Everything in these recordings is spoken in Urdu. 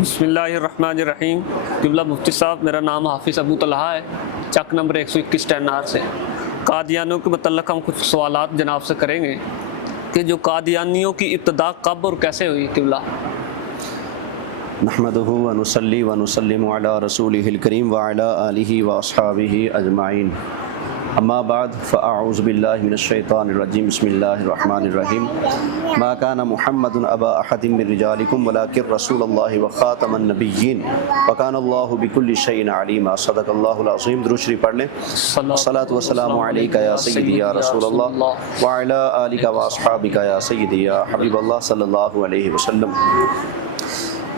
بسم اللہ الرحمن الرحیم۔ قبلہ مفتی صاحب، میرا نام حافظ ابو طلحہ ہے، چک نمبر 121 10R سے۔ قادیانیوں کے متعلق ہم کچھ سوالات جناب سے کریں گے کہ جو قادیانیوں کی ابتدا کب اور کیسے ہوئی قبلہ؟ نحمدہ ونصلی ونسلم علی رسولہ الکریم وعلی آلہ واصحابہ اجمعین، اما بعد فاعوذ باللہ من الشیطان الرجیم، بسم اللہ الرحمن الرحیم۔ ما کان محمد ابا احد من رجالکم ولکن رسول اللہ وخاتم النبیین وکان اللہ بکل شیء علیما۔ صدق اللہ العظیم۔ درود شریف پڑھ لیں۔ الصلاۃ والسلام علیک یا سیدی یا رسول اللہ وعلی آلک واصحابک یا سیدی یا حبیب اللہ صلی اللہ علیہ وسلم۔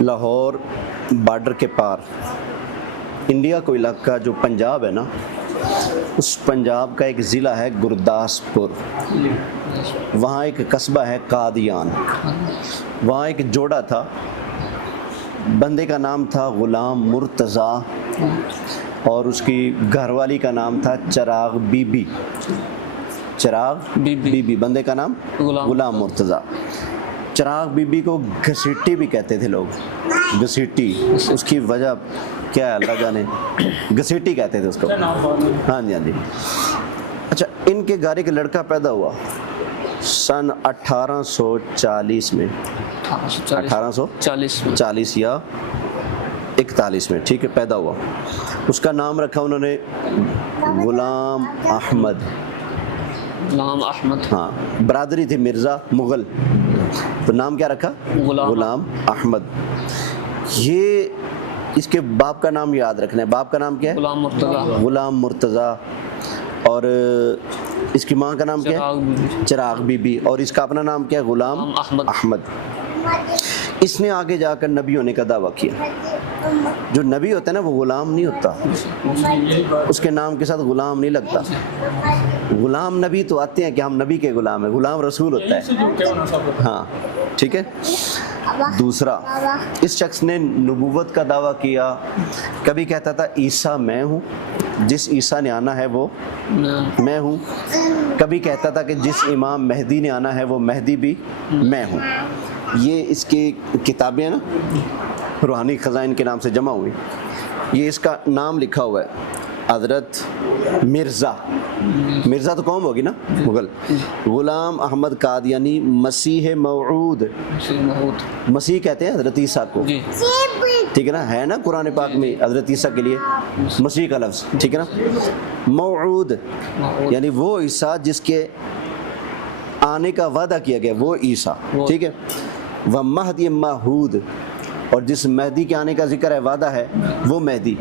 لاہور بارڈر کے پار انڈیا کو علاقہ جو پنجاب ہے نا، اس پنجاب کا ایک ضلع ہے گرداسپور، وہاں ایک قصبہ ہے قادیان، وہاں ایک جوڑا تھا، بندے کا نام تھا غلام مرتضیٰ اور اس کی گھر والی کا نام تھا چراغ بی بی۔ چراغ بی بی، بندے کا نام غلام مرتضیٰ۔ چراغ بی بی کو گھسیٹی بھی کہتے تھے لوگ، گھسیٹی، اس کی وجہ کیا ہے اللہ جانے، گھسیٹی کہتے تھے اس کو۔ ہاں جی ہاں جی۔ اچھا، ان کے گھر ایک لڑکا پیدا ہوا سن 1840 میں، 1840 یا 41 میں، ٹھیک ہے، پیدا ہوا۔ اس کا نام رکھا انہوں نے غلام احمد۔ غلام احمد، ہاں، برادری تھی مرزا مغل، تو نام کیا رکھا؟ غلام احمد۔ یہ اس کے باپ کا نام یاد رکھنا ہے، باپ کا نام کیا ہے؟ غلام مرتضیٰ۔ غلام مرتضیٰ۔ اور اس کی ماں کا نام کیا ہے؟ چراغ بی بی۔ اور اس کا اپنا نام کیا ہے؟ غلام احمد۔ اس نے آگے جا کر نبی ہونے کا دعویٰ کیا۔ جو نبی ہوتا ہے نا وہ غلام نہیں ہوتا، اس کے نام کے ساتھ غلام نہیں لگتا۔ غلام نبی تو آتے ہیں کہ ہم نبی کے غلام ہیں، غلام رسول ہوتا ہے۔ ہاں ٹھیک ہے۔ دوسرا، اس شخص نے نبوت کا دعویٰ کیا، کبھی کہتا تھا عیسیٰ میں ہوں، جس عیسیٰ نے آنا ہے وہ میں ہوں، کبھی کہتا تھا کہ جس امام مہدی نے آنا ہے وہ مہدی بھی میں ہوں۔ یہ اس کی کتابیں ہیں نا، روحانی خزائن کے نام سے جمع ہوئی، یہ اس کا نام لکھا ہوا ہے حضرت مرزا۔ مرزا تو قوم ہوگی نا، مغل۔ غلام احمد قادیانی مسیح موعود، مسیح کہتے ہیں حضرت عیسیٰ کو، ٹھیک ہے نا، ہے نا قرآن پاک میں حضرت عیسیٰ کے لیے مسیح کا لفظ، ٹھیک ہے نا۔ موعود یعنی وہ عیسیٰ جس کے آنے کا وعدہ کیا گیا، وہ عیسیٰ، ٹھیک ہے۔ ومہدی موعود، اور جس مہدی کے آنے کا ذکر ہے، وعدہ ہے، وہ مہدی۔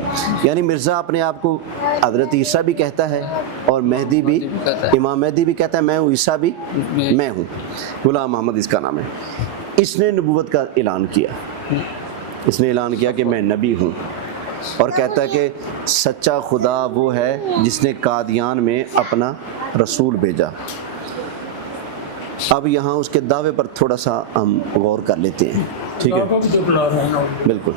یعنی مرزا اپنے آپ کو حضرت عیسیٰ بھی کہتا ہے اور مہدی بھی، امام مہدی بھی کہتا ہے میں ہوں، عیسیٰ بھی میں ہوں۔ غلام احمد اس کا نام ہے۔ اس نے نبوت کا اعلان کیا، اس نے اعلان کیا کہ میں نبی ہوں، اور کہتا ہے کہ سچا خدا وہ ہے جس نے قادیان میں اپنا رسول بھیجا۔ اب یہاں اس کے دعوے پر تھوڑا سا ہم غور کر لیتے ہیں، ٹھیک ہے؟ بالکل۔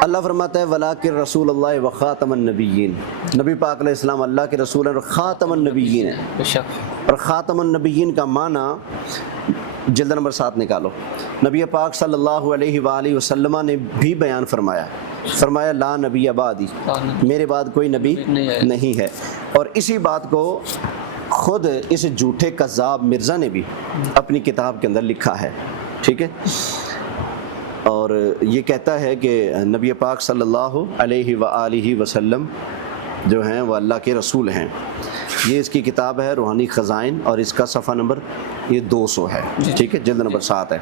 اللہ فرماتا ہے وَلَٰكِن رسول اللہ وخاتم النبیین، نبی پاک علیہ السلام اللہ کے رسول ہیں اور خاتم النبیین ہیں۔ اور خاتم النبیین کا معنی جلد نمبر 7 نکالو، نبی پاک صلی اللہ علیہ وآلہ وسلم نے بھی بیان فرمایا لا نبی بعدی، میرے بعد کوئی نبی نہیں ہے۔ اور اسی بات کو خود اس جھوٹے کذاب مرزا نے بھی اپنی کتاب کے اندر لکھا ہے، ٹھیک ہے۔ اور یہ کہتا ہے کہ نبی پاک صلی اللہ علیہ وآلہ وسلم جو ہیں وہ اللہ کے رسول ہیں۔ یہ اس کی کتاب ہے روحانی خزائن، اور اس کا صفحہ نمبر یہ 200 ہے، ٹھیک ہے، جلد نمبر 7 ہے۔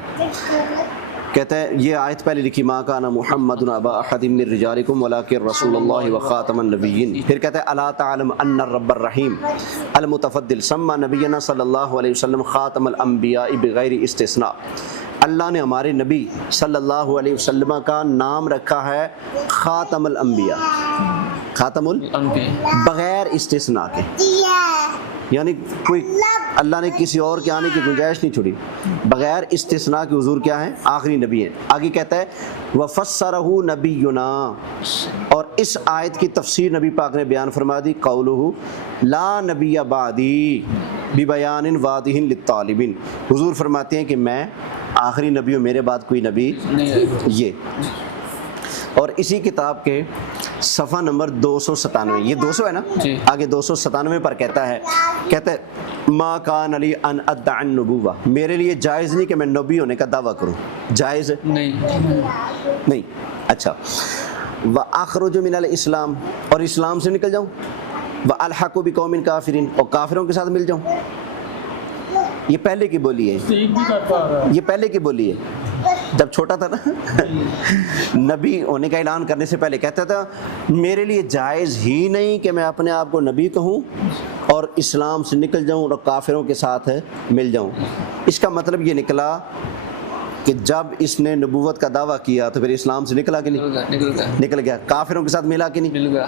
کہتا ہے یہ آیت پہلے لکھی ما کان محمد ابا احد من رجالکم ولکن رسول اللہ وخاتم النبیین۔ پھر کہتا ہے الا تعلم ان الرب الرحیم المتفضل سمى نبینا صلی اللہ علیہ وسلم خاتم الانبیاء بغیر استثناء، اللہ نے ہمارے نبی صلی اللہ علیہ وسلم کا نام رکھا ہے خاتم الانبیاء، خاتم الانبیاء بغیر استثناء کے، یعنی کوئی اللہ نے کسی اور کے آنے کی گنجائش نہیں چھوڑی، بغیر استثناء کے حضور کیا ہے؟ آخری نبی ہیں۔ آگے کہتا ہے وَفَسَّرَهُ نَبِيُّنَا، اور اس آیت کی تفسیر نبی پاک نے بیان فرما دی قَوْلُهُ لَا نَبِيَّ بَعْدِي بِبَيَانٍ وَاضِحٍ لِلطَّالِبِينَ، حضور فرماتے ہیں کہ میں آخری نبی ہوں، میرے بعد کوئی نبی نہیں ہے۔ یہ۔ اور اسی کتاب کے صفحہ نمبر 297، یہ 200 ہے نا، جی۔ آگے 297 پر کہتا ہے ما کان علی ان ادعی النبوہ، میرے لیے جائز نہیں کہ میں نبی ہونے کا دعویٰ کروں، جائز نہیں۔ اچھا، وَأَخْرُجُ مِنَ الْإِسْلام، اور اسلام سے نکل جاؤں، وَأَلْحَقُ بِقَوْمٍ كَافِرِينَ، اور کافروں کے ساتھ مل جاؤں۔ یہ پہلے کی بولی ہے، یہ پہلے کی بولی ہے، جب چھوٹا تھا نا نبی ہونے کا اعلان کرنے سے پہلے کہتا تھا میرے لیے جائز ہی نہیں کہ میں اپنے آپ کو نبی کہوں اور اسلام سے نکل جاؤں اور کافروں کے ساتھ مل جاؤں۔ اس کا مطلب یہ نکلا کہ جب اس نے نبوت کا دعویٰ کیا تو پھر اسلام سے نکلا کہ نہیں؟ نکل گیا۔ کافروں کے ساتھ ملا کہ نہیں؟ مل گیا۔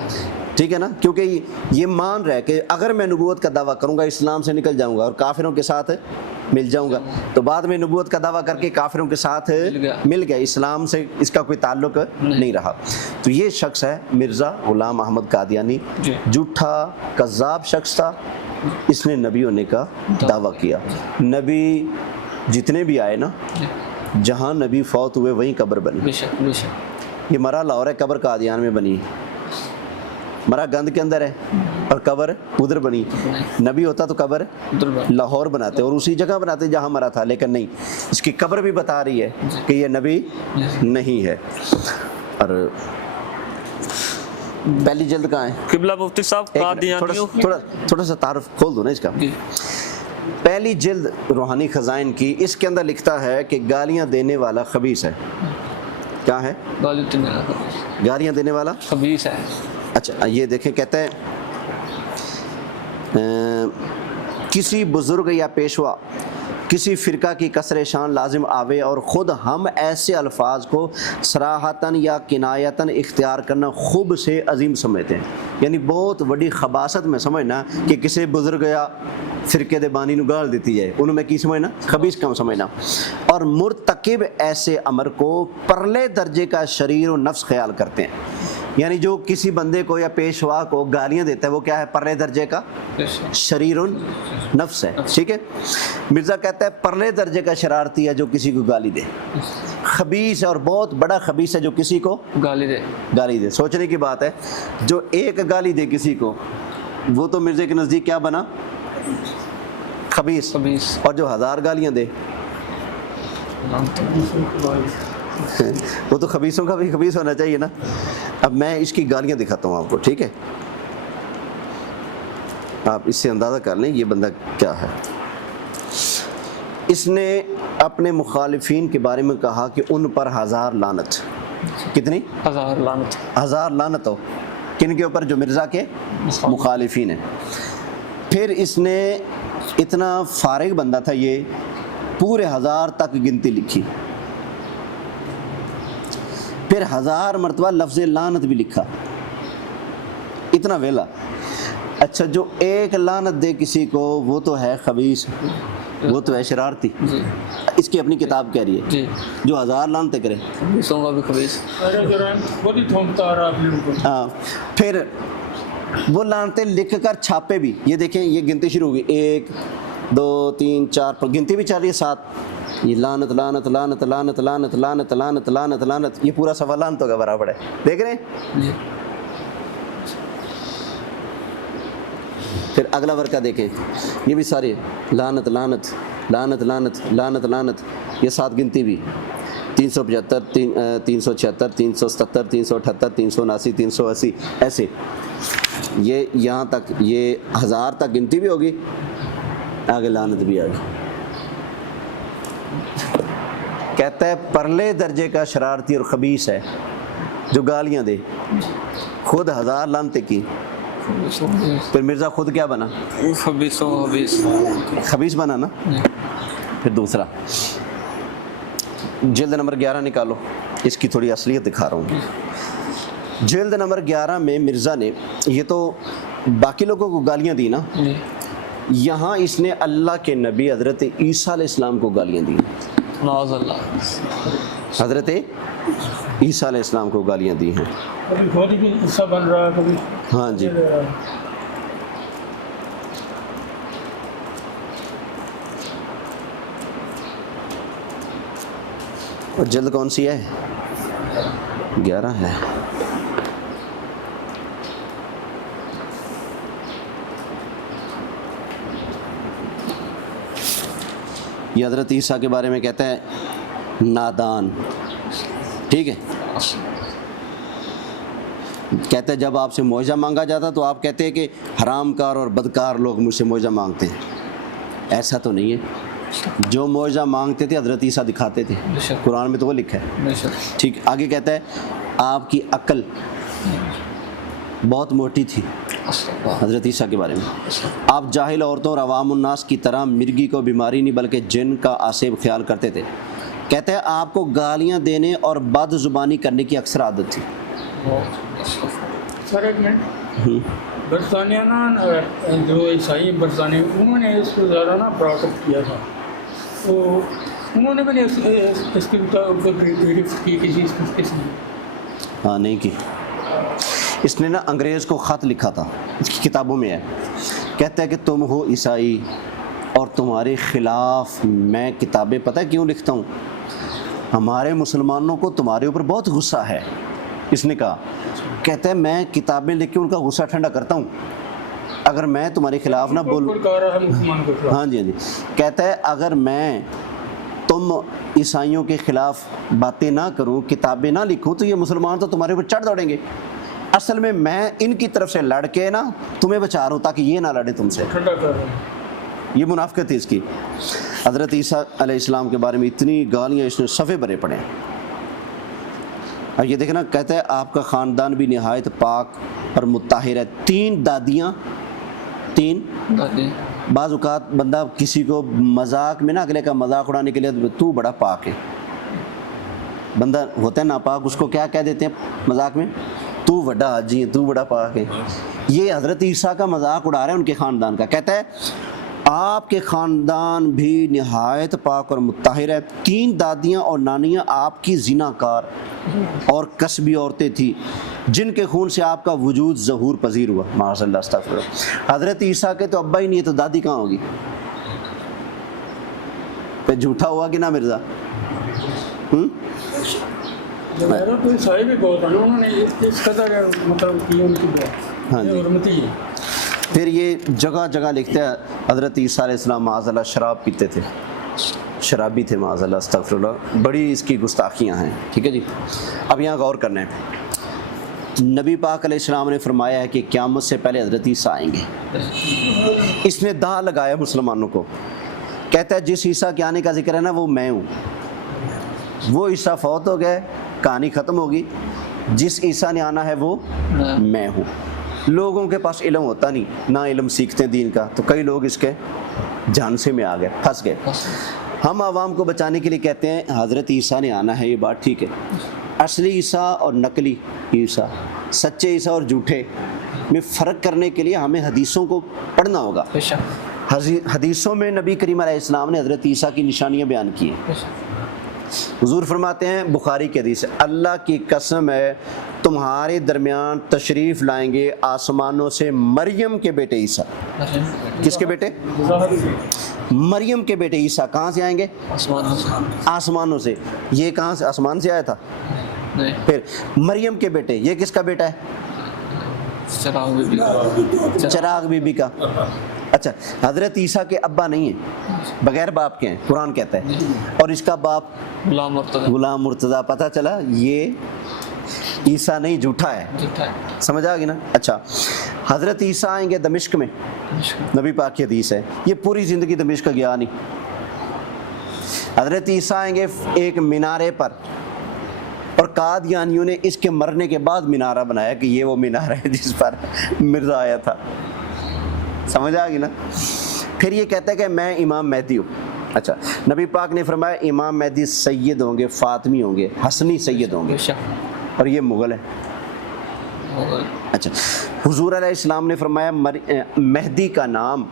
ٹھیک ہے نا، کیونکہ یہ مان رہا ہے کہ اگر میں نبوت کا دعویٰ کروں گا اسلام سے نکل جاؤں گا اور کافروں کے ساتھ مل جاؤں گا، تو بعد میں نبوت کا دعویٰ کر کے کافروں کے ساتھ مل گیا، اسلام سے اس کا کوئی تعلق نہیں رہا۔ تو یہ شخص ہے مرزا غلام احمد قادیانی، جھوٹا کذاب شخص تھا، اس نے نبی ہونے کا دعویٰ کیا۔ نبی جتنے بھی آئے نا، جہاں نبی فوت ہوئے وہیں قبر بنی۔ یہ مرا لاہور ہے، قبر قادیان میں بنی، مرا گند کے اندر ہے اور قبر ادھر بنی۔ نبی ہوتا تو قبر لاہور بناتے اور اسی جگہ بناتے جہاں مرا تھا، لیکن نہیں، اس کی قبر بھی بتا رہی ہے کہ یہ نبی نہیں ہے۔ اور پہلی جلد کہاں ہے؟ قبلہ مفتی صاحب قادیانیوں، تھوڑا سا تعارف کھول دو نا اس کا۔ پہلی جلد روحانی خزائن کی، اس کے اندر لکھتا ہے کہ گالیاں دینے والا خبیث ہے۔ کیا ہے؟ گالیاں دینے والا خبیث ہے۔ اچھا یہ دیکھیں، کہتا ہے کسی بزرگ یا پیشوا کسی فرقہ کی کسر شان لازم آوے اور خود ہم ایسے الفاظ کو صراحتاً یا کنایتاً اختیار کرنا خوب سے عظیم سمجھتے ہیں، یعنی بہت بڑی خباثت میں سمجھنا کہ کسی بزرگ یا فرقے دے بانی نو گال دیتی ہے، انہوں میں کی سمجھنا؟ خبیث کم سمجھنا۔ اور مرتکب ایسے امر کو پرلے درجے کا شریر و نفس خیال کرتے ہیں، یعنی جو کسی بندے کو یا پیشوا کو گالیاں دیتا ہے وہ کیا ہے؟ پرلے درجے کا شریر و نفس ہے۔ ٹھیک ہے، مرزا کہتا ہے پرلے درجے کا شرارتی ہے جو کسی کو گالی دے، خبیث ہے اور بہت بڑا خبیث ہے جو کسی کو گالی دے۔ سوچنے کی بات ہے، جو ایک گالی دے کسی کو وہ تو مرزا کے نزدیک کیا بنا؟ خبیث۔ اور جو 1000 گالیاں دے وہ تو خبیثوں کا بھی خبیث ہونا چاہیے نا۔ اب میں اس کی گالیاں دکھاتا ہوں آپ کو، ٹھیک ہے؟ آپ اس سے اندازہ کر لیں یہ بندہ کیا ہے۔ اس نے اپنے مخالفین کے بارے میں کہا کہ ان پر 1000 لعنت۔ کتنی؟ 1000 لعنت۔ 1000 لعنت ہو کن کے اوپر؟ جو مرزا کے مخالفین ہیں۔ پھر اس نے، اتنا فارغ بندہ تھا یہ، پورے 1000 تک گنتی لکھی، پھر 1000 مرتبہ لفظ لعنت بھی لکھا، اتنا ویلا۔ اچھا جو ایک لعنت دے کسی کو وہ تو ہے خبیث، وہ تو ہے شرارتی، اس کی اپنی کتاب کہہ رہی ہے۔ جو 1000 لعنتیں کرے ہاں، پھر وہ لعنتیں لکھ کر چھاپے بھی۔ یہ دیکھیں، یہ گنتی شروع ہوگی، 1 2 3 4 پر گنتی بھی چل رہی ہے 7۔ یہ لعنت لعنت لعنت لعنت لعنت لعنت لعنت لعنت لعنت، یہ پورا صفحہ لعنتوں کا برابر ہے، دیکھ رہے ہیں؟ پھر اگلا ورقہ دیکھیں، یہ بھی سارے لعنت لعنت لعنت لعنت لعنت لعنت، یہ 7 گنتی بھی، 375 376 377 378 379 380 ایسے، یہ یہاں تک، یہ 1000 تک گنتی بھی ہوگی، آگے لعنت بھی آگے۔ کہتا ہے پرلے درجے کا شرارتی اور خبیث ہے جو گالیاں دے، خود 1000 لعنتیں کی۔ پھر مرزا خود کیا بنا؟ خبیث بنا نا۔ پھر دوسرا جلد نمبر 11 نکالو، اس کی تھوڑی اصلیت دکھا رہا ہوں۔ جلد نمبر 11 میں مرزا نے، یہ تو باقی لوگوں کو گالیاں دی نا، یہاں اس نے اللہ کے نبی حضرت عیسیٰ علیہ السلام کو گالیاں دی، حضرت عیسیٰ علیہ السلام کو گالیاں دی ہیں۔ ہاں جی، اور جلد کون سی ہے؟ 11 ہے۔ یہ حضرت عیسیٰ کے بارے میں کہتا ہے نادان، ٹھیک ہے، کہتے ہیں جب آپ سے معجزہ مانگا جاتا تو آپ کہتے ہیں کہ حرام کار اور بدکار لوگ مجھ سے معجزہ مانگتے ہیں۔ ایسا تو نہیں ہے، جو معجزہ مانگتے تھے حضرت عیسیٰ دکھاتے تھے، قرآن میں تو وہ لکھا ہے، ٹھیک۔ آگے کہتا ہے آپ کی عقل بہت موٹی تھی، حضرت عیسیٰ کے بارے میں، آپ جاہل عورتوں اور عوام الناس کی طرح مرغی کو بیماری نہیں بلکہ جن کا آسیب خیال کرتے تھے۔ کہتے ہیں آپ کو گالیاں دینے اور بد زبانی کرنے کی اکثر عادت تھی۔ سر ایک منٹ، برطانیہ نا جو عیسائی برطانیہ انہوں نے اس کو زیادہ نا براٹ اپ کیا تھا، تو انہوں نے بھی نہیں اس کے تعریف کی کسی قسم کی؟ ہاں نہیں کی۔ اس نے نا انگریز کو خط لکھا تھا، اس کی کتابوں میں ہے، کہتا ہے کہ تم ہو عیسائی اور تمہارے خلاف میں کتابیں پتہ ہے کیوں لکھتا ہوں؟ ہمارے مسلمانوں کو تمہارے اوپر بہت غصہ ہے۔ اس نے کہا، کہتا ہے میں کتابیں لکھ کے ان کا غصہ ٹھنڈا کرتا ہوں، اگر میں تمہارے خلاف نہ بولوں، ہاں جی ہاں جی، کہتا ہے اگر میں تم عیسائیوں کے خلاف باتیں نہ کروں، کتابیں نہ لکھوں تو یہ مسلمان تو تمہارے اوپر چڑھ دوڑیں گے۔ اصل میں ان کی طرف سے لڑ کے نا تمہیں بچا رہا ہوں تاکہ یہ نہ لڑے تم سے۔ یہ منافقت تھی اس کی۔ حضرت عیسیٰ علیہ السلام کے بارے میں اتنی گالیاں اس نے صفحے بھرے پڑے ہیں۔ اب یہ دیکھنا، کہتا ہے آپ کا خاندان بھی نہایت پاک اور مطہر ہے۔ 3 دادیاں، 3 بعض اوقات بندہ کسی کو مذاق میں نہ اگلے کا مذاق اڑانے کے لیے تو بڑا پاک ہے، بندہ ہوتا ہے ناپاک، اس کو کیا کہہ دیتے ہیں مذاق میں؟ تو بڑا حاجی ہے، تو بڑا پاک ہے۔ یہ حضرت عیسیٰ کا مذاق اڑا رہا ہے ان کے خاندان کا۔ کہتا ہے آپ کے خاندان بھی نہایت پاک اور مطہر ہے۔ 3 دادیاں اور نانیاں آپ کی زنا کار اور کسبی عورتیں تھیں جن کے خون سے آپ کا وجود ظہور پذیر ہوا۔ معاذ اللہ، استغفر اللہ۔ حضرت عیسیٰ کے تو ابا ہی نہیں ہے تو دادی کہاں ہوگی؟ پہ جھوٹا ہوا کہ نہ مرزا؟ عیسائی بھی بہت ہیں، انہوں نے اس قدر مطلب کی ان کی ہاں جی۔ حرمتی ہے۔ پھر یہ جگہ جگہ لکھتے ہیں حضرت عیسیٰ علیہ السلام معاذ اللہ شراب پیتے تھے، شرابی تھے معاذ اللہ، استغفر اللہ۔ بڑی اس کی گستاخیاں ہیں، ٹھیک ہے جی۔ اب یہاں غور کرنا ہے، نبی پاک علیہ السلام نے فرمایا ہے کہ قیامت سے پہلے حضرت عیسیٰ آئیں گے۔ اس نے داغ لگایا مسلمانوں کو، کہتا ہے جس عیسیٰ کے آنے کا ذکر ہے نا وہ میں ہوں۔ وہ عیسیٰ فوت ہو گئے، کہانی ختم ہوگی، جس عیسیٰ نے آنا ہے وہ میں ہوں۔ لوگوں کے پاس علم ہوتا نہیں، نہ علم سیکھتے دین کا، تو کئی لوگ اس کے جھانسے میں آ گئے، پھنس گئے۔ ہم عوام کو بچانے کے لیے کہتے ہیں حضرت عیسیٰ نے آنا ہے، یہ بات ٹھیک ہے۔ اصلی عیسیٰ اور نقلی عیسیٰ، سچے عیسیٰ اور جھوٹے میں فرق کرنے کے لیے ہمیں حدیثوں کو پڑھنا ہوگا۔ حدیثوں میں نبی کریم علیہ السلام نے حضرت عیسیٰ کی نشانیاں بیان کی ہیں۔ حضور فرماتے ہیں، بخاری کی حدیث ہے، اللہ کی قسم ہے تمہارے درمیان تشریف لائیں گے آسمانوں سے مریم کے بیٹے عیسیٰ۔ کس کے بیٹے؟ مریم کے بیٹے عیسیٰ۔ کہاں سے آئیں گے؟ آسمانوں سے۔ یہ کہاں سے؟ آسمان سے آیا تھا؟ پھر مریم کے بیٹے، یہ کس کا بیٹا ہے؟ چراغ بی بی کا۔ اچھا، حضرت عیسیٰ کے ابا نہیں ہیں، بغیر باپ کے ہیں، قرآن کہتا ہے، اور اس کا باپ غلام مرتضیٰ۔ پتہ چلا یہ عیسیٰ نہیں، جھوٹا ہے، سمجھ آ گئی نا؟ اچھا، حضرت عیسیٰ آئیں گے دمشق میں، نبی پاک کی حدیث ہے، یہ پوری زندگی دمشق گیا نہیں۔ حضرت عیسیٰ آئیں گے ایک مینارے پر، اور قادیانیوں نے اس کے مرنے کے بعد مینارہ بنایا کہ یہ وہ مینارہ ہے جس پر مرزا آیا تھا، سمجھ آ گئی نا؟ پھر یہ کہتا ہے کہ میں امام مہدی ہوں۔ اچھا، نبی پاک نے فرمایا امام مہدی سید ہوں گے، فاطمی ہوں گے، حسنی سید ہوں گے، اور یہ مغل ہے۔ اچھا، حضور علیہ السلام نے فرمایا مہدی کا نام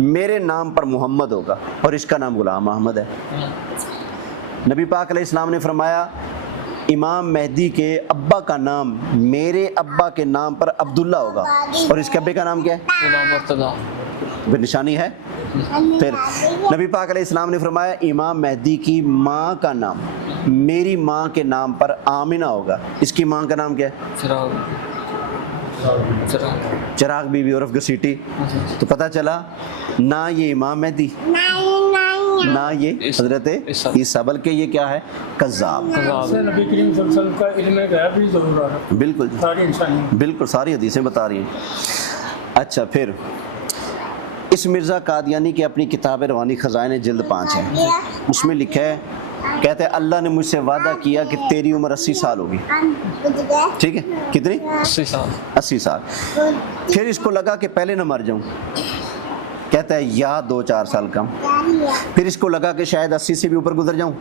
میرے نام پر محمد ہوگا اور اس کا نام غلام احمد ہے۔ نبی پاک علیہ السلام نے فرمایا امام مہدی کے ابا کا نام میرے ابا کے نام پر عبداللہ ہوگا اور اس کے ابے کا نام کیا ہے؟ پھر نشانی ہے. پھر نبی پاک علیہ السلام نے فرمایا امام مہدی کی ماں کا نام میری ماں کے نام پر آمنہ ہوگا. اس کی ماں کا نام کیا ہے؟ چراغ بی بی عرف گسیٹی. تو پتہ چلا نہ یہ امام مہدی نہ یہ حضرت عیسیٰ بلکہ یہ کیا ہے؟ کذاب. نبی کریم صلی اللہ علیہ وسلم کا علم غیب بھی ضرور ہے. بالکل ساری انسانیت بالکل ساری حدیثیں بتا رہی ہیں. اچھا پھر اس مرزا قادیانی کی اپنی کتاب روانی خزائن جلد 5 ہے. اس میں لکھا ہے کہتے ہیں اللہ نے مجھ سے وعدہ کیا کہ تیری عمر 80 سال ہوگی. ٹھیک ہے کتنی؟ 80 سال. پھر اس کو لگا کہ پہلے نہ مر جاؤں. کہتا ہے یا 2-4 سال کم. پھر اس کو لگا کہ شاید 80 سے بھی اوپر گزر جاؤں.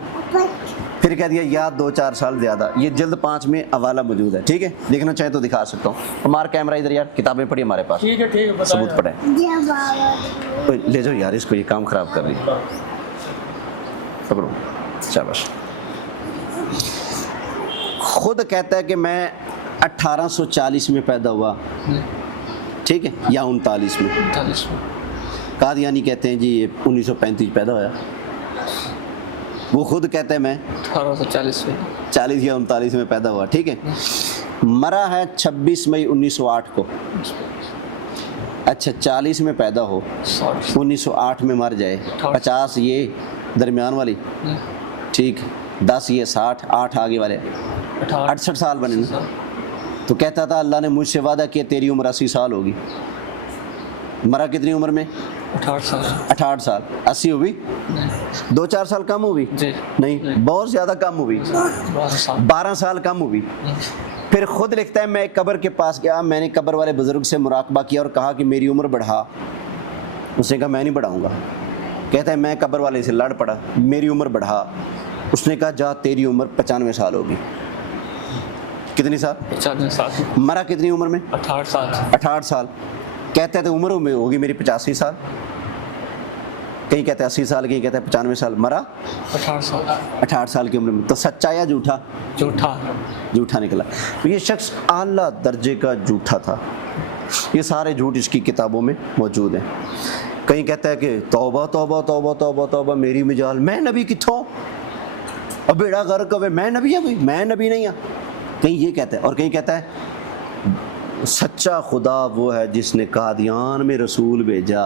پھر کہہ دیا یا 2-4 سال زیادہ. یہ جلد 5 میں حوالہ موجود ہے. ٹھیک ہے دیکھنا چاہیں تو دکھا سکتا ہوں. ہمارا کیمرہ ادھر یار کتابیں پڑھی ہمارے پاس. ٹھیک ہے ثبوت پڑھیں. لے جاؤ یار اس کو یہ کام خراب کر رہی ہے. پکڑو شاباش. خود کہتا ہے کہ میں 1840 میں پیدا ہوا. ٹھیک ہے یا 39 میں. قادیانی کہتے ہیں جی یہ 1935 پیدا ہوا. وہ خود کہتے ہیں میں 1840 میں 40 یا 39 میں پیدا ہوا. ٹھیک ہے مرا ہے 26 مئی 1908 کو. اچھا 40 میں پیدا ہو 1908 میں مر جائے. 50 یہ درمیان والی. ٹھیک 10 یہ 60 8 آگے والے 68 سال بنے نا. تو کہتا تھا اللہ نے مجھ سے وعدہ کیا تیری عمر 80 سال ہوگی. مرا کتنی عمر میں؟ 68 سال. 80 ہوئی 2-4 سال کم ہوئی نہیں بہت زیادہ کم ہوئی. 12 سال کم ہوئی. پھر خود لکھتا ہے میں ایک قبر کے پاس گیا. میں نے قبر والے بزرگ سے مراقبہ کیا اور کہا کہ میری عمر بڑھا. اس نے کہا میں نہیں بڑھاؤں گا. کہتا ہے میں قبر والے سے لڑ پڑا میری عمر بڑھا. اس نے کہا جا تیری عمر 95 سال ہوگی. کتنی سال؟ 95 سال. مرا کتنی عمر میں؟ 68 سال. کہتے ہیں عمر میں ہوگی میری 85 سال. کہیں کہتے ہیں 80 سال کہیں کہتے ہیں 95 سال. مرا 68 سال کی عمر میں. تو سچا یا جھوٹا؟ جھوٹا نکلا. تو یہ شخص اعلیٰ درجے کا جھوٹا تھا. یہ سارے جھوٹ اس کی کتابوں میں موجود ہیں. کہیں کہتا ہے کہ توبہ توبہ توبہ توبہ توبہ میری مجال میں نبی کتھوں اب بیڑا غرق ہوئے میں نبی ہے میں نبی نہیں ہوں. کہیں یہ کہتا ہے. اور کہیں کہتا ہے سچا خدا وہ ہے جس نے قادیان میں رسول بھیجا.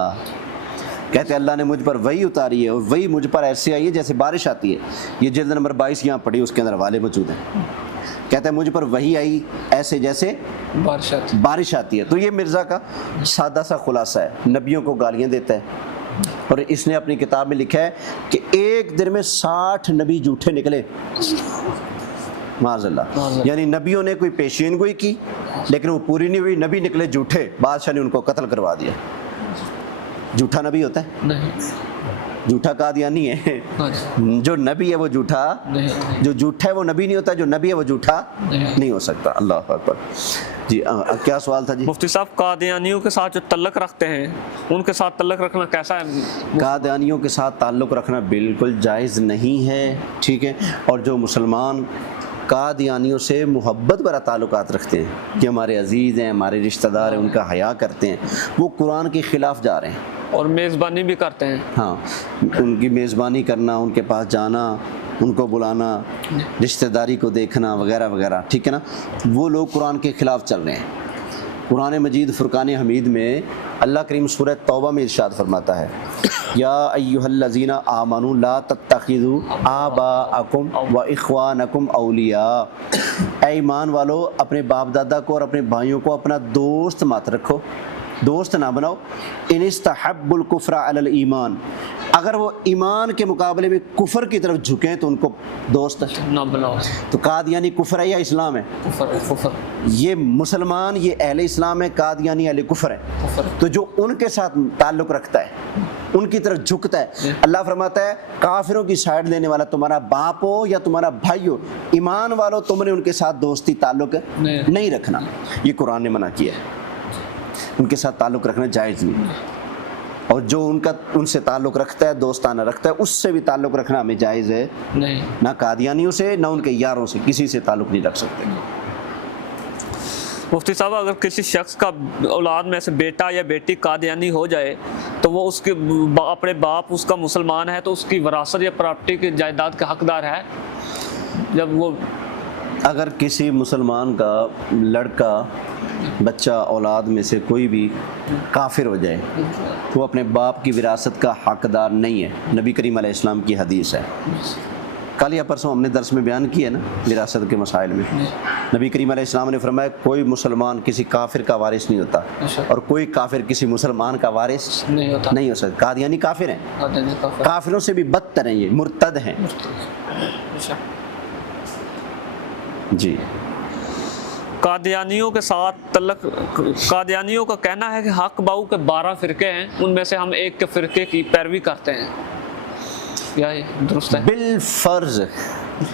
کہتے ہیں اللہ نے مجھ پر وحی اتاری ہے اور وحی مجھ پر ایسے آئی ہے جیسے بارش آتی ہے. یہ جلد نمبر 22 یہاں پڑھی اس کے اندر حوالے موجود ہیں. کہتے ہیں مجھ پر وحی آئی ایسے جیسے بارش آتی ہے. تو یہ مرزا کا سادہ سا خلاصہ ہے. نبیوں کو گالیاں دیتا ہے اور اس نے اپنی کتاب میں لکھا ہے کہ ایک دن میں 60 نبی جھوٹے نکلے معاذ اللہ. یعنی نبیوں نے کوئی پیشین گوئی کی لیکن وہ پوری نہیں ہوئی. نبی نکلے جھوٹے. بادشاہ نے ان کو قتل کروا دیا. جھوٹا نبی ہوتا ہے؟ جھوٹا قادیانی ہے. جو نبی ہے وہ جھوٹا جو جھوٹا ہے وہ نبی نہیں ہوتا. جو نبی ہے وہ جھوٹا نہیں ہو سکتا. اللہ اکبر. جی کیا سوال تھا؟ جی مفتی صاحب قادیانیوں کے ساتھ جو تعلق رکھتے ہیں ان کے ساتھ تعلق رکھنا کیسا ہے؟ قادیانیوں کے ساتھ تعلق رکھنا بالکل جائز نہیں ہے. ٹھیک ہے. اور جو مسلمان قادیانیوں سے محبت برا تعلقات رکھتے ہیں کہ ہمارے عزیز ہیں ہمارے رشتہ دار ہیں ان کا حیا کرتے ہیں وہ قرآن کے خلاف جا رہے ہیں. اور میزبانی بھی کرتے ہیں. ہاں ان کی میزبانی کرنا ان کے پاس جانا ان کو بلانا رشتہ داری کو دیکھنا وغیرہ وغیرہ. ٹھیک ہے نا. وہ لوگ قرآن کے خلاف چل رہے ہیں. قرآن مجید فرقان حمید میں اللہ کریم سورہ توبہ میں ارشاد فرماتا ہے یا ایھا الذین آمنوا لا تتخذوا آباءکم واخوانکم اولیاء. اے ایمان والو اپنے باپ دادا کو اور اپنے بھائیوں کو اپنا دوست مت رکھو دوست نہ بناؤ. ان استحبوا الکفر علی الایمان. اگر وہ ایمان کے مقابلے میں کفر کی طرف جھکیں تو ان کو دوست نہ بناؤ. تو قادیانی کفر ہے یا اسلام ہے؟ کفر. یہ مسلمان یہ اہل اسلام ہے. قادیانی اہل کفر ہے. تو جو ان کے ساتھ تعلق رکھتا ہے ان کی طرف جھکتا ہے اللہ فرماتا ہے کافروں کی سائڈ لینے والا تمہارا باپ ہو یا تمہارا بھائی ہو ایمان والو تم نے ان کے ساتھ دوستی تعلق نہیں رکھنا. یہ قرآن نے منع کیا ہے. ان کے ساتھ تعلق رکھنا جائز نہیں. اور جو ان سے تعلق رکھتا ہے دوستانہ رکھتا ہے اس سے بھی تعلق رکھنا ہمیں جائز ہے نہیں. نہ قادیانیوں سے نہ ان کے یاروں سے کسی سے تعلق نہیں رکھ سکتے. مفتی صاحب اگر کسی شخص کا اولاد میں سے بیٹا یا بیٹی قادیانی ہو جائے تو وہ اس کے اپنے باپ اس کا مسلمان ہے تو اس کی وراثت یا پراپرٹی کی جائیداد کا حقدار ہے؟ جب وہ اگر کسی مسلمان کا لڑکا بچہ اولاد میں سے کوئی بھی کافر ہو جائے تو وہ اپنے باپ کی وراثت کا حقدار نہیں ہے، نبی کریم علیہ السلام کی حدیث ہے۔ کل یا پرسوں ہم نے درس میں بیان کیا نا وراثت کے مسائل میں، نبی کریم علیہ السلام نے فرمایا کوئی مسلمان کسی کافر کا وارث نہیں ہوتا اور کوئی کافر کسی مسلمان کا وارث نہیں ہو سکتا۔ قادیانی کافر ہیں، کافروں سے بھی بدتر ہیں، یہ مرتد ہیں۔ جی قادیانیوں کے ساتھ تعلق، قادیانیوں کا کہنا ہے کہ حق باؤ کے 12 فرقے ہیں، ان میں سے ہم ایک کے فرقے کی پیروی کرتے ہیں، کیا یہ درست ہے؟ بالفرض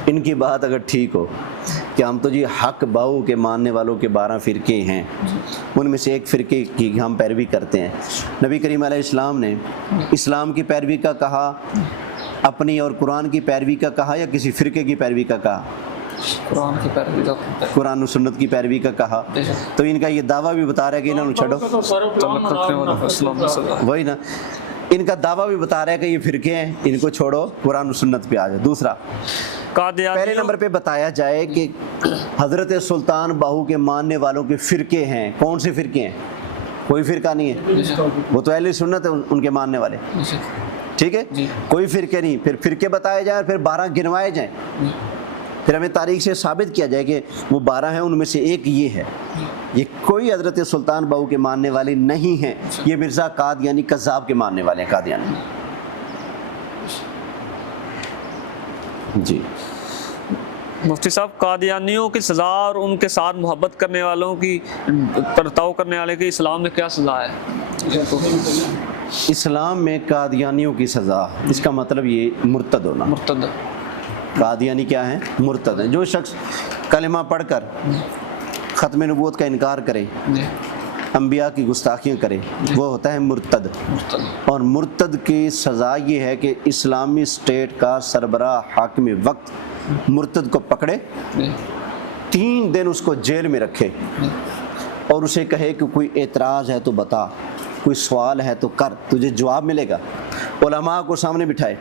ان کی بات اگر ٹھیک ہو کہ ہم تو جی حق باؤ کے ماننے والوں کے 12 فرقے ہیں، ان میں سے ایک فرقے کی ہم پیروی کرتے ہیں۔ نبی کریم علیہ السلام نے اسلام کی پیروی کا کہا، اپنی اور قرآن کی پیروی کا کہا، یا کسی فرقے کی پیروی کا کہا؟ قرآن کی پیروی کا، قرآن و سنت کی پیروی کا کہا۔ تو ان کا یہ دعویٰ بھی بتا رہا ہے کہ انہوں نے چھوڑو، وہی نا، ان کا دعویٰ بھی بتا رہا ہے کہ یہ فرقے ہیں، ان کو چھوڑو، قرآن و سنت پہ آ جاؤ۔ دوسرا، پہلے نمبر پہ بتایا جائے کہ حضرت سلطان باہو کے ماننے والوں کے فرقے ہیں، کون سے فرقے ہیں؟ کوئی فرقہ نہیں ہے، وہ تو اہل سنت ہے ان کے ماننے والے، ٹھیک ہے، کوئی فرقے نہیں۔ پھر فرقے بتائے جائیں، پھر 12 گنوائے جائیں، پھر ہمیں تاریخ سے ثابت کیا جائے کہ وہ 12 ہیں، ان میں سے ایک یہ ہے۔ یہ کوئی حضرت سلطان باہو کے ماننے والے نہیں ہیں، یہ مرزا قادیانی کذاب کے ماننے والے ہیں، قادیانی۔ جی مفتی صاحب، قادیانیوں کی سزا اور ان کے ساتھ محبت کرنے والوں کی، پرتاؤ کرنے والے کی اسلام میں کیا سزا ہے؟ اسلام میں قادیانیوں کی سزا، اس کا مطلب یہ مرتد ہونا۔ مرتد، قادیانی کیا ہیں؟ مرتد ہیں۔ جو شخص کلمہ پڑھ کر ختم نبوت کا انکار کرے، انبیاء کی گستاخیاں کرے، وہ ہوتا ہے مرتد۔ اور مرتد کی سزا یہ ہے کہ اسلامی اسٹیٹ کا سربراہ حاکم وقت مرتد کو پکڑے، 3 دن اس کو جیل میں رکھے اور اسے کہے کہ کوئی اعتراض ہے تو بتا، کوئی سوال ہے تو کر، تجھے جواب ملے گا۔ علماء کو سامنے بٹھائے،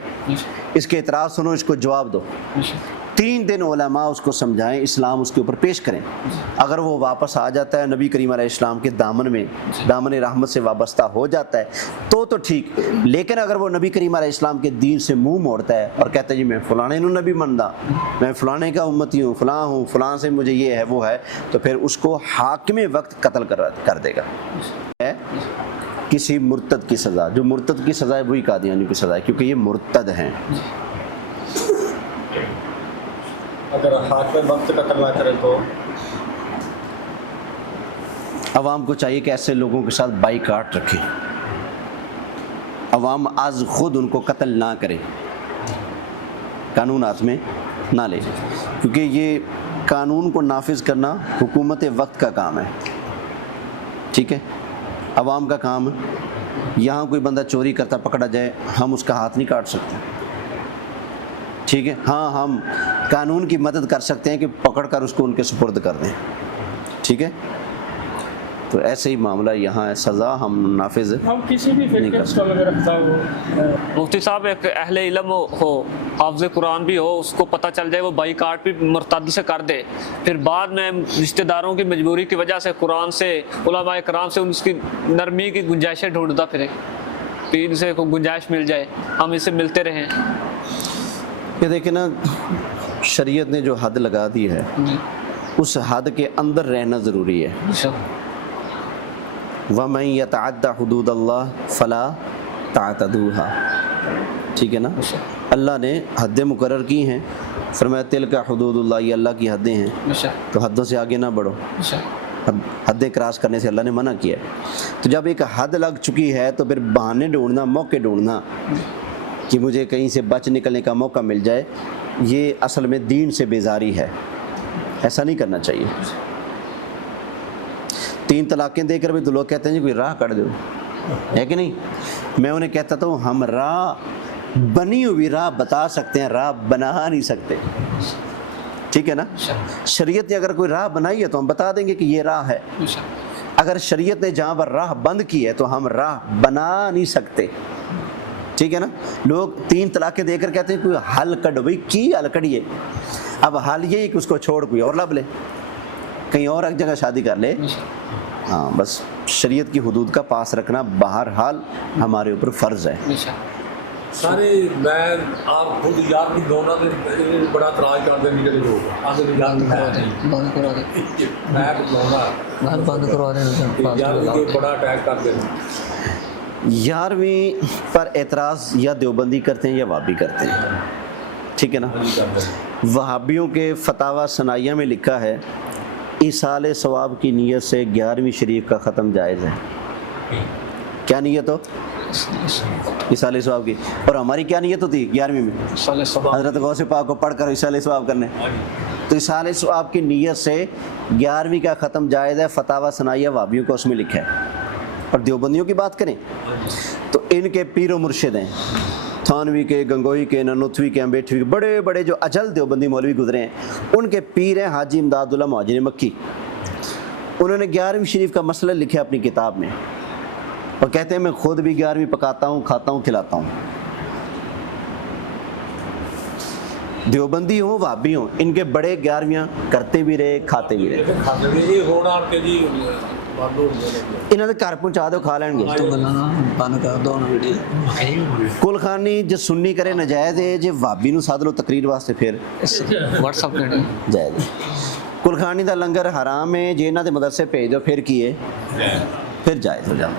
اس کے اعتراض سنو، اس کو جواب دو۔ 3 دن علماء اس کو سمجھائیں، اسلام اس کے اوپر پیش کریں۔ اگر وہ واپس آ جاتا ہے نبی کریم علیہ السلام کے دامن میں، دامن رحمت سے وابستہ ہو جاتا ہے تو ٹھیک، لیکن اگر وہ نبی کریم علیہ السلام کے دین سے منہ موڑتا ہے اور کہتا ہے جی میں فلانے نو نبی مندہ، میں فلانے کا امتی ہوں، فلاں ہوں، فلاں سے مجھے یہ ہے وہ ہے، تو پھر اس کو حاکم وقت قتل کر دے گا۔ کسی مرتد کی سزا، جو مرتد کی سزا ہے وہی قادیانی کی سزا ہے، کیونکہ یہ مرتد ہیں۔ اگر حاکم وقت قتل نہ کرے تو عوام کو چاہیے کہ ایسے لوگوں کے ساتھ بائیکاٹ رکھیں، عوام از خود ان کو قتل نہ کرے، قانون ہاتھ میں نہ لے، کیونکہ یہ قانون کو نافذ کرنا حکومت وقت کا کام ہے، ٹھیک ہے، عوام کا کام۔ یہاں کوئی بندہ چوری کرتا پکڑا جائے، ہم اس کا ہاتھ نہیں کاٹ سکتے، ٹھیک ہے، ہاں ہم قانون کی مدد کر سکتے ہیں کہ پکڑ کر اس کو ان کے سپرد کر دیں، ٹھیک ہے۔ تو ایسے ہی معاملہ یہاں ہے، سزا ہم نافذ کسی بھی نہیں کر سکتے۔ مفتی صاحب، ایک اہل علم ہو، حافظ قرآن بھی ہو، اس کو پتہ چل جائے وہ بائی کاٹ بھی مرتد سے کر دے، پھر بعد میں رشتہ داروں کی مجبوری کی وجہ سے قرآن سے، علماء کرام سے اس کی نرمی کی گنجائشیں ڈھونڈتا پھرے، پیر سے کوئی گنجائش مل جائے، ہم اسے ملتے رہیں۔ یہ دیکھیں نا، شریعت نے جو حد لگا دی ہے اس حد کے اندر رہنا ضروری ہے۔ وَمَن يَتَعَدَّ حُدُودَ اللَّهِ فَلَا تَعْتَدُوهَا، ٹھیک ہے نا، اللہ نے حدیں مقرر کی ہیں، فرمایا تلک حدود اللہ، یہ اللہ کی حدیں ہیں، تو حدوں سے آگے نہ بڑھو، حدیں کراس کرنے سے اللہ نے منع کیا ہے۔ تو جب ایک حد لگ چکی ہے تو پھر بہانے ڈھونڈنا، موقع ڈھونڈنا کہ مجھے کہیں سے بچ نکلنے کا موقع مل جائے، یہ اصل میں دین سے بیزاری ہے، ایسا نہیں کرنا چاہیے۔ 3 طلاقیں دے کر بھی تو لوگ کہتے ہیں جی کوئی راہ کر دو، ہے کہ نہیں؟ میں انہیں کہتا ہوں ہم راہ، بنی ہوئی راہ بتا سکتے ہیں، راہ بنا نہیں سکتے، ٹھیک ہے نا. شریعت نے اگر کوئی راہ بنائی ہے تو ہم بتا دیں گے کہ یہ راہ ہے. اگر شریعت نے جہاں پر راہ بند کی ہے تو ہم راہ بنا نہیں سکتے. ٹھیک ہے نا. لوگ 3 طلاقیں دے کر کہتے ہیں کوئی حل کڈ, بھائی کی حل کڈیے. اب حل یہی کہ اس کو چھوڑ کوئی اور لب لے, کہیں اور ایک جگہ شادی کر لے. ہاں بس شریعت کی حدود کا پاس رکھنا بہرحال ہمارے اوپر فرض ہے. سارے میں آپ خود یار بھی دونا دے بڑا اعتراض کرتے ہیں جڑے لوگ آگے یار بند کروا دیں, میں بلاؤنا باہر بند کروا دیں. یار بھی بڑا اٹیک کرتے ہیں. 11ویں پر اعتراض یا دیوبندی کرتے ہیں یا وہابی کرتے ہیں. ٹھیک ہے نا. وہابیوں کے فتاوی ثنائیہ میں لکھا ہے ایصال ثواب کی نیت سے 11ویں شریف کا ختم جائز ہے. کیا نیت ہو؟ ایصال ثواب کی. اور ہماری کیا نیت ہوتی 11ویں میں؟ حضرت غوث پاک کو پڑھ کر ایصال ثواب کرنے. تو ایصال ثواب کی نیت سے 11ویں کا ختم جائز ہے. فتاوی ثنائیہ وہابیوں کو اس میں لکھا ہے. اور دیوبندیوں کی بات کریں تو ان کے پیر و مرشد ہیں, تھانوی کے, گنگوئی کے, ننوتوی کے, امبیٹوی کے, بڑے بڑے جو اجل دیوبندی مولوی گزرے ہیں, ان کے پیر ہیں حاجی امداد اللہ مہاجر مکی. انہوں نے 11ویں شریف کا مسئلہ لکھا اپنی کتاب میں, اور کہتے ہیں میں خود بھی 11ویں پکاتا ہوں, کھاتا ہوں, کھلاتا ہوں. دیوبندی ہوں وہابی ہوں, ان کے بڑے 11ویں کرتے بھی رہے, کھاتے بھی رہے. یہ ہونا کہ جی انہوں نے گھر پہنچا دو, کھا لین گے. بند کر دو نا ویڈیو. کل خانی جو سنی کرے نجائز ہے, جو وہابی نو ساد لو تقریر واسطے پھر واٹس ایپ پہ جائز ہے. کل خانی دا لنگر حرام ہے, جے انہاں دے مدرسے بھیج دو پھر کیے پھر جائز ہو جاتا.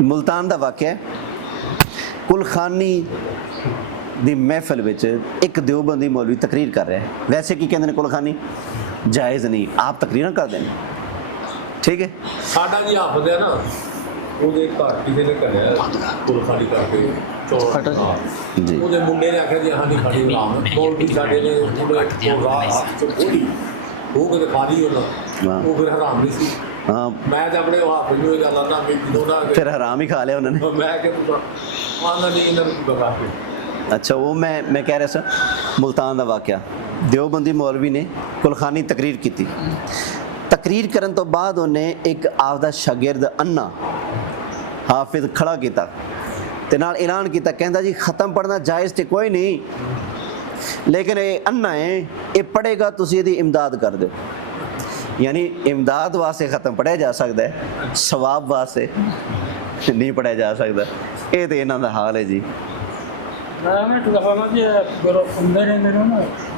ملتان دا واقعہ ہے, کل خانی دی محفل وچ ایک دیوبندی مولوی تقریر کر رہا ہے. ویسے کی کہندے نے کل خانی جائز نہیں, آپ تقریر نہ کر دیں. ٹھیک ہے. ساڈا جی حافظ ہے نا, وہ گھر کسی نے کریا کل خالی کر کے جی وہ منڈے نے آخر جی ہاں نہیں کھڑی حرام کول بھی ساڈے نے راہ ہاتھ چ کھولی وہ کتے کھالی ہونا وہ پھر حرام نہیں سی. ہاں میں جب اپنے حافظ کو گل آنا پھر حرام ہی کھا لیا انہوں نے. میں کہ آنا نہیں انہوں بتا کے. اچھا وہ میں کہہ رہا سا ملتان دا واقعہ, دیوبندی مولوی نے کل خانی تقریر کی تھی. تقریر کرن تو بعد انہیں ایک آفدہ شاگرد انا حافظ کھڑا کیتا تے نال اعلان کیتا, کہندا جی ختم پڑھنا جائز تے کوئی نہیں, لیکن اے انا ہے اے پڑھے گا تسی دی امداد کر دو. یعنی امداد واسطے ختم پڑھیا جا سکتا ہے, ثواب واسطے نہیں پڑھیا جا سکتا. اے تے انہاں دا حال ہے جی. میں ٹھیک ہے جی گرو بندے نے میرے نا